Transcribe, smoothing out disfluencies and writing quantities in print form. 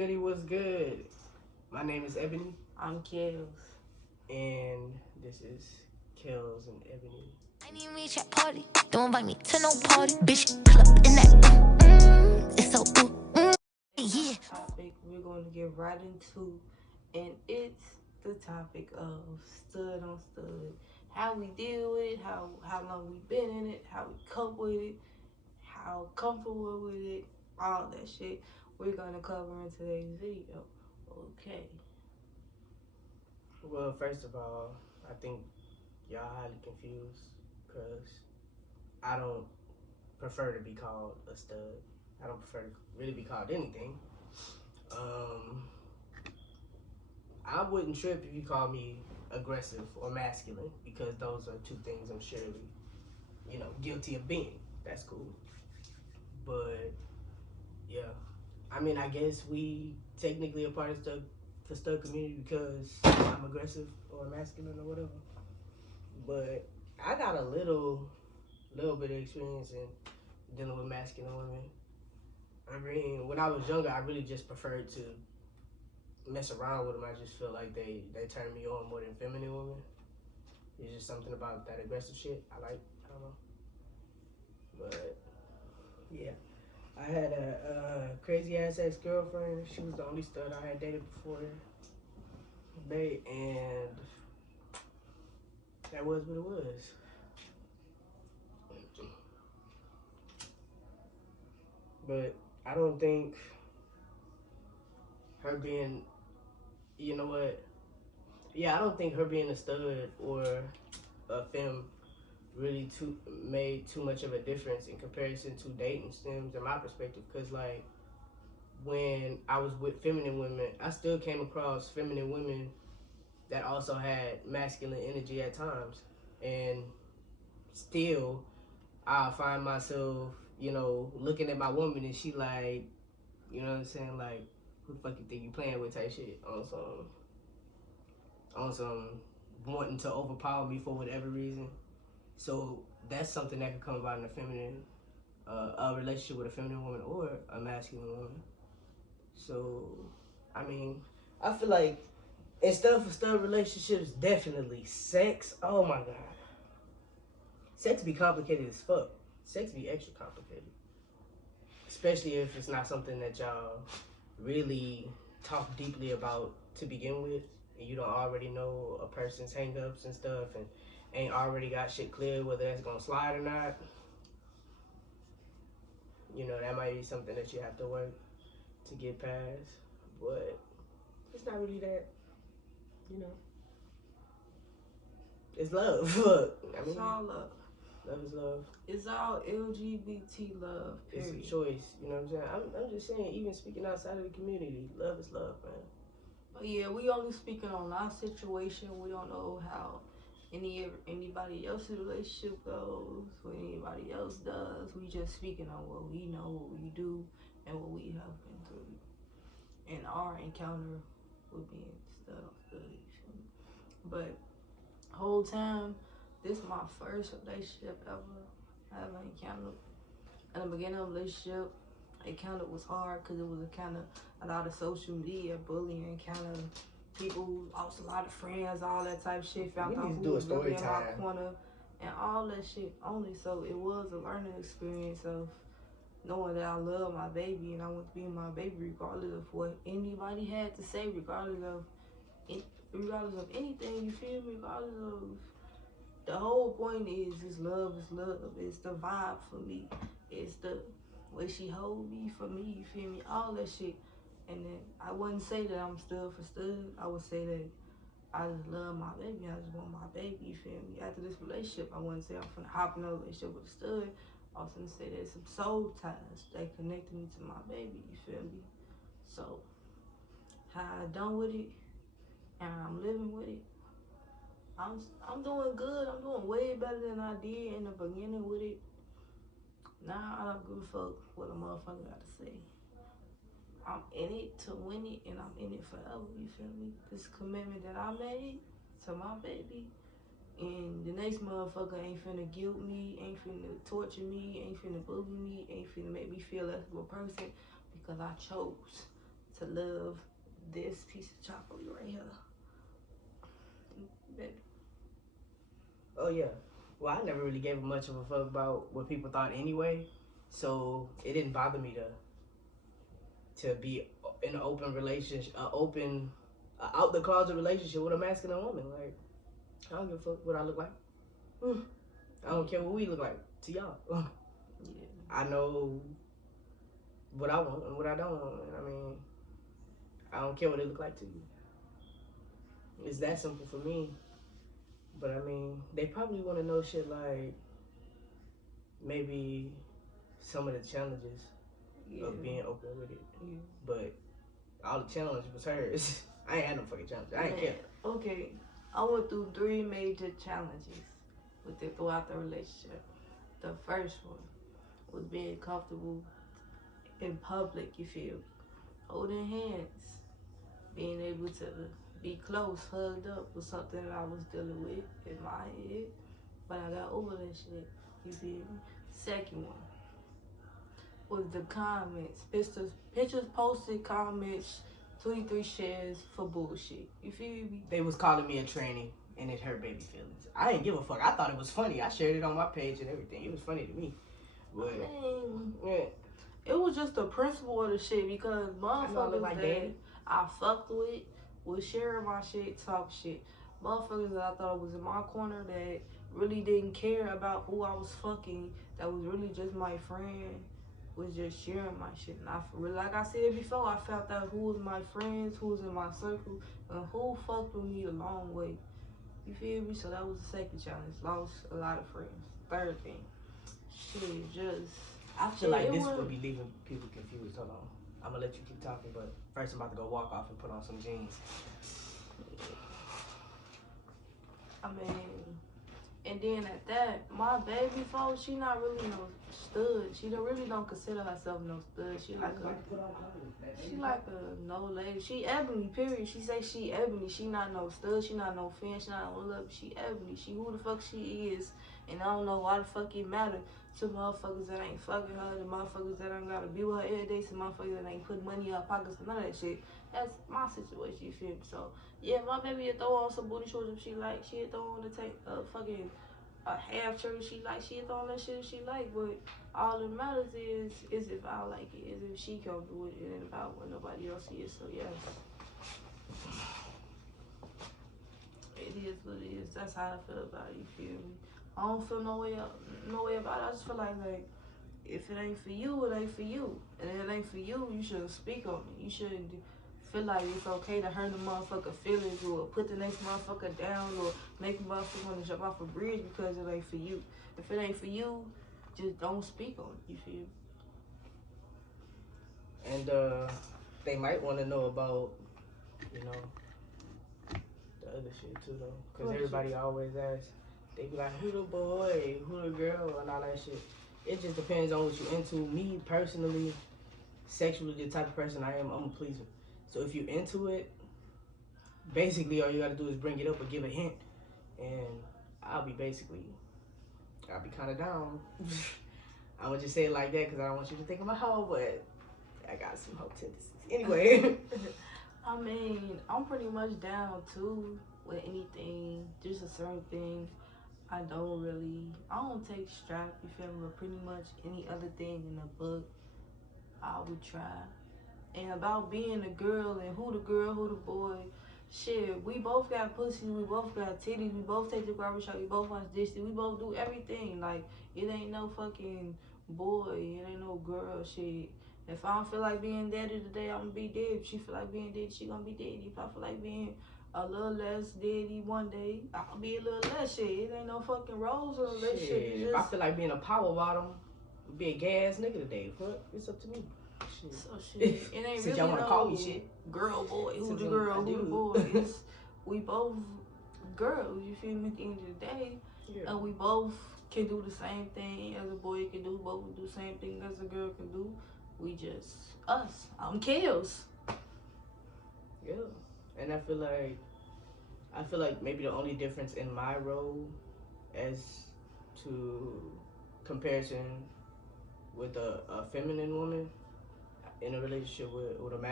Goody, what's good? My name is Ebony, I'm Kels. and this is Kels and Ebony. I need me at party. Don't invite me to no party. Bitch, club in that. It's so yeah. Topic we're going to get right into, and it's the topic of stud on stud. How we deal with it, how long we been in it, how we cope with it, how comfortable with it, all that shit. We're gonna cover in today's video. Okay. Well, first of all, I think y'all highly confused because I don't prefer to be called a stud. I don't prefer to really be called anything. I wouldn't trip if you call me aggressive or masculine because those are two things I'm surely, guilty of being. That's cool. But yeah, I mean, I guess we technically a part of the stud community because I'm aggressive or masculine or whatever. But I got a little bit of experience in dealing with masculine women. I mean, when I was younger, I really just preferred to mess around with them. I just feel like they turn me on more than feminine women. It's just something about that aggressive shit I like. I don't know. But yeah. I had a crazy ass ex girlfriend. She was the only stud I had dated before and that was what it was. But I don't think her being, you know what? Yeah, I don't think her being a stud or a femme really made too much of a difference in comparison to dating stems in my perspective. Cause like when I was with feminine women, I still came across feminine women that also had masculine energy at times, and still I find myself, looking at my woman and she like, you know what I'm saying, like, who the fuck you think you playing with type shit on some wanting to overpower me for whatever reason. So that's something that could come about in a feminine, a relationship with a feminine woman or a masculine woman. So, I mean, I feel like in stud-for-stud relationships, definitely sex. Oh my god, sex be complicated as fuck. Sex be extra complicated, especially if it's not something that y'all really talk deeply about to begin with, and you don't already know a person's hang-ups and stuff, and ain't already got shit clear whether that's gonna slide or not. That might be something that you have to work to get past, but it's not really that, you know. It's love. Look, I mean, It's all love. love is love. It's all LGBT love. Period. It's a choice. You know what I'm saying? I'm just saying, even speaking outside of the community, love is love, man. But yeah, we only speaking on our situation. We don't know how anybody else's relationship goes, what anybody else does. We just speaking on what we know, what we do, and what we have been through, and our encounter with being stud on stud. But whole time, this is my first relationship ever I ever encountered. In the beginning of the relationship, encounter was hard because it was a lot of social media bullying, kind of people who lost a lot of friends, all that type of shit. Found out who was really in my corner and all that shit only. So it was a learning experience of knowing that I love my baby and I want to be my baby regardless of what anybody had to say, regardless of anything. You feel me? Regardless of the whole point is love is love. It's the vibe for me. It's the way she hold me for me. You feel me? All that shit. And then I wouldn't say that I'm stud for stud. I would say that I just love my baby. I just want my baby. You feel me? After this relationship, I wouldn't say I'm finna hop in a relationship with a stud. I was gonna say there's some soul ties that connected me to my baby. You feel me? So how I done with it and I'm living with it. I'm doing good. I'm doing way better than I did in the beginning with it. Now I don't give a fuck what a motherfucker got to say. I'm in it to win it, and I'm in it forever. You feel me? This commitment that I made to my baby, and the next motherfucker ain't finna guilt me, ain't finna torture me, ain't finna bully me, ain't finna make me feel less of a person because I chose to love this piece of chocolate right here. Baby. Oh yeah. Well, I never really gave much of a fuck about what people thought anyway, so it didn't bother me to be in an open relationship, out the closet relationship with a masculine woman. Like, I don't give a fuck what I look like. I don't care what we look like to y'all. Yeah. I know what I want and what I don't want. I mean, I don't care what it look like to you. It's that simple for me. But I mean, they probably want to know shit like maybe some of the challenges of being open with it. Yeah. But all the challenge was hers. I ain't had no fucking challenge. I ain't care. Okay, I went through 3 major challenges with it throughout the relationship. The first one was being comfortable in public, you feel, holding hands, being able to be close, hugged up was something that I was dealing with in my head, but I got over that shit, you feel me? Second one was the comments, pictures posted, comments, 23 shares for bullshit, you feel me? They was calling me a tranny and it hurt baby feelings. I didn't give a fuck. I thought it was funny. I shared it on my page and everything. It was funny to me. But, yeah. It was just the principle of the shit because motherfuckers like that I fucked with was sharing my shit, talk shit. Motherfuckers that I thought was in my corner that really didn't care about who I was fucking, that was really just my friend, was just sharing my shit. And I, like I said before, I felt out who was my friends, who was in my circle, and who fucked with me the long way. You feel me? So that was the second challenge. Lost a lot of friends. Third thing, shit, just... I feel like this would be leaving people confused. Hold on. I'm gonna let you keep talking, but first I'm about to go walk off and put on some jeans. I mean, and then at that, my baby folks, she not really no stud. She really don't consider herself no stud. She like a no lady. She ebony, period. She say she ebony. She not no stud. She not no fan. She not no love. She ebony. She who the fuck she is. And I don't know why the fuck it matter to motherfuckers that ain't fucking her, the motherfuckers that ain't gotta be with her every day, some motherfuckers that ain't put money in her pockets, none of that shit. That's my situation, you feel me? So, yeah, my baby will throw on some booty shorts if she like. She'll throw on a half shirt if she like. She'll throw on that shit if she like. But all that matters is if I like it, is if she comfortable with it, and about when nobody else is. So, yes. It is what it is. That's how I feel about it, you feel me? I don't feel no way about it. I just feel like if it ain't for you, it ain't for you. And if it ain't for you, you shouldn't speak on it. You shouldn't feel like it's okay to hurt the motherfucker feelings or put the next motherfucker down or make a motherfucker want to jump off a bridge because it ain't for you. If it ain't for you, just don't speak on it. You feel? And they might want to know about, you know, the other shit too though, because everybody always asks. They be like, who the boy, who the girl, and all that shit. It just depends on what you into. Me, personally, sexually, the type of person I am, I'm a pleaser. So if you're into it, basically all you gotta do is bring it up or give a hint. And I'll be kind of down. I would just say it like that because I don't want you to think I'm a hoe, but I got some hoe tendencies. Anyway. I mean, I'm pretty much down too with anything, just a certain thing. I don't take strap, you feel me, but pretty much any other thing in the book, I would try. And about being a girl and who the girl, who the boy, shit, we both got pussy, we both got titties, we both take the garbage out, we both watch Disney, we both do everything. Like, it ain't no fucking boy, it ain't no girl, shit. If I don't feel like being daddy today, I'm gonna be dead. If she feel like being daddy, she gonna be daddy. If I feel like being a little less daddy one day, I'll be a little less shit. It ain't no fucking roles or less shit. If I feel like being a power bottom, be a gay ass nigga today. Fuck, it's up to me. Shit. So shit, it ain't really y'all wanna call me shit. Girl, boy, who the girl, who the boy. It's, we both girls, you feel me, at the end of the day. Yeah. And we both can do the same thing as a boy can do. Both can do the same thing as a girl can do. We just us. I'm Kels. Yeah. And I feel like maybe the only difference in my role as to comparison with a feminine woman in a relationship with a masculine